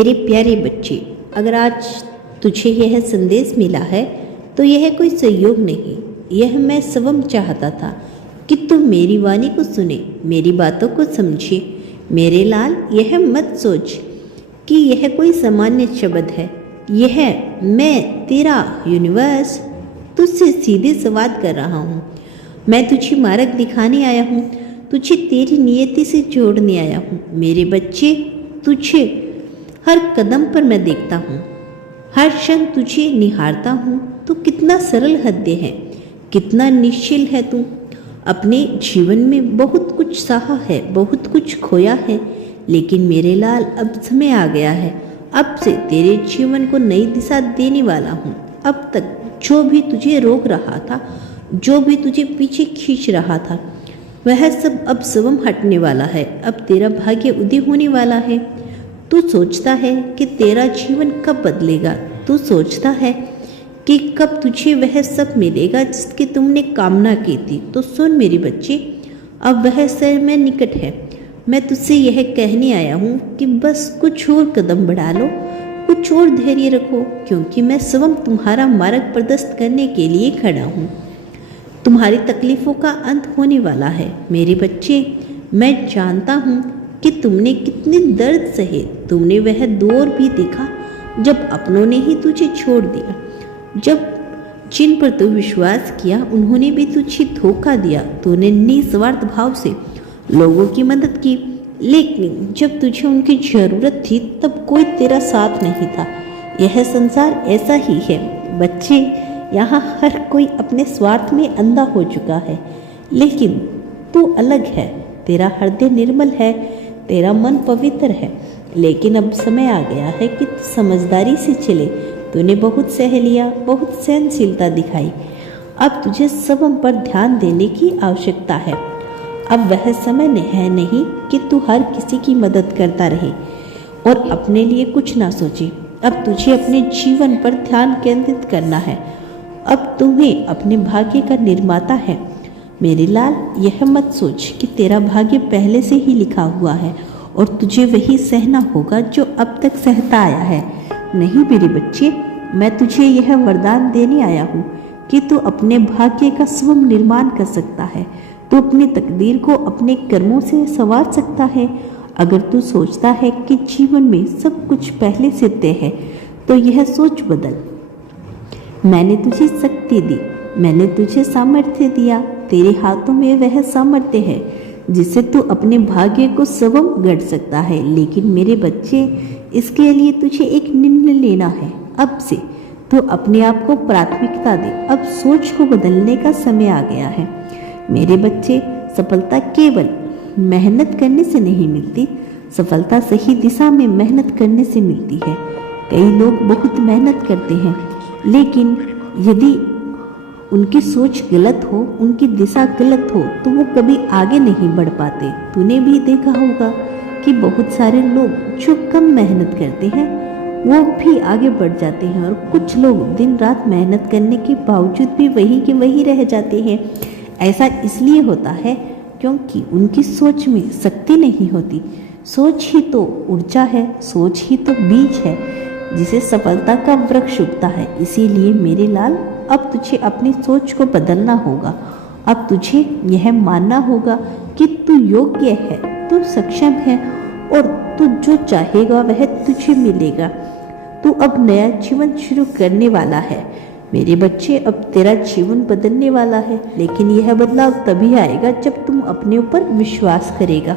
मेरे प्यारे बच्चे, अगर आज तुझे यह संदेश मिला है तो यह कोई संयोग नहीं, यह मैं स्वयं चाहता था कि तुम मेरी वाणी को सुने, मेरी बातों को समझे। मेरे लाल, यह मत सोच कि यह कोई सामान्य शब्द है। यह मैं तेरा यूनिवर्स तुझसे सीधे संवाद कर रहा हूँ। मैं तुझे मार्ग दिखाने आया हूँ, तुझे तेरी नियति से जोड़ने आया हूँ। मेरे बच्चे, तुझे हर कदम पर मैं देखता हूँ, हर क्षण तुझे निहारता हूँ। तू कितना सरल हृदय है, कितना निश्चल है तू। अपने जीवन में बहुत कुछ सहा है, बहुत कुछ खोया है, लेकिन मेरे लाल अब समय आ गया है। अब से तेरे जीवन को नई दिशा देने वाला हूँ। अब तक जो भी तुझे रोक रहा था, जो भी तुझे पीछे खींच रहा था, वह सब अब स्वयं हटने वाला है। अब तेरा भाग्य उदय होने वाला है। तू सोचता है कि तेरा जीवन कब बदलेगा, तू सोचता है कि कब तुझे वह सब मिलेगा जिसकी तुमने कामना की थी। तो सुन मेरे बच्चे, अब वह समय निकट है। मैं तुझसे यह कहने आया हूँ कि बस कुछ और कदम बढ़ा लो, कुछ और धैर्य रखो, क्योंकि मैं स्वयं तुम्हारा मार्ग प्रशस्त करने के लिए खड़ा हूँ। तुम्हारी तकलीफों का अंत होने वाला है मेरे बच्चे। मैं जानता हूँ कि तुमने कितने दर्द सहे, तुमने वह दौर भी देखा जब अपनों ने ही तुझे छोड़ दिया, जब जिन पर तू विश्वास किया उन्होंने भी तुझे धोखा दिया। तूने निस्वार्थ भाव से लोगों की मदद की, लेकिन जब तुझे उनकी जरूरत थी तब कोई तेरा साथ नहीं था। यह संसार ऐसा ही है बच्चे, यहाँ हर कोई अपने स्वार्थ में अंधा हो चुका है, लेकिन तू अलग है। तेरा हृदय निर्मल है, तेरा मन पवित्र है, लेकिन अब समय आ गया है कि तू समझदारी से चले। तूने बहुत सह लिया, बहुत सहनशीलता दिखाई, अब तुझे स्वयं पर ध्यान देने की आवश्यकता है। अब वह समय है नहीं कि तू हर किसी की मदद करता रहे और अपने लिए कुछ ना सोचे। अब तुझे अपने जीवन पर ध्यान केंद्रित करना है। अब तुम्हें अपने भाग्य का निर्माता है मेरे लाल। यह मत सोच कि तेरा भाग्य पहले से ही लिखा हुआ है और तुझे वही सहना होगा जो अब तक सहता आया है। नहीं मेरे बच्चे, मैं तुझे यह वरदान देने आया हूँ कि तू अपने भाग्य का स्वयं निर्माण कर सकता है। तू अपनी तकदीर को अपने कर्मों से संवार सकता है। अगर तू सोचता है कि जीवन में सब कुछ पहले से तय है, तो यह सोच बदल। मैंने तुझे शक्ति दी, मैंने तुझे सामर्थ्य दिया। तेरे हाथों में वह सामर्थ्य है जिससे तू अपने भाग्य को स्वयं गढ़ सकता है। लेकिन मेरे बच्चे, इसके लिए तुझे एक निर्णय लेना है। अब से तू अपने आप को प्राथमिकता दे। अब सोच को बदलने का समय आ गया है मेरे बच्चे। सफलता केवल मेहनत करने से नहीं मिलती, सफलता सही दिशा में मेहनत करने से मिलती है। कई लोग बहुत मेहनत करते हैं, लेकिन यदि उनकी सोच गलत हो, उनकी दिशा गलत हो, तो वो कभी आगे नहीं बढ़ पाते। तूने भी देखा होगा कि बहुत सारे लोग जो कम मेहनत करते हैं वो भी आगे बढ़ जाते हैं, और कुछ लोग दिन रात मेहनत करने के बावजूद भी वही के वही रह जाते हैं। ऐसा इसलिए होता है क्योंकि उनकी सोच में शक्ति नहीं होती। सोच ही तो ऊर्जा है, सोच ही तो बीज है जिसे सफलता का वृक्ष उगता है। इसीलिए मेरे लाल, अब तुझे अपनी सोच को बदलना होगा। अब तुझे यह मानना होगा कि तू योग्य है, तू सक्षम है, और तू जो चाहेगा वह तुझे मिलेगा। तू अब नया जीवन शुरू करने वाला है मेरे बच्चे। अब तेरा जीवन बदलने वाला है, लेकिन यह बदलाव तभी आएगा जब तुम अपने ऊपर विश्वास करेगा।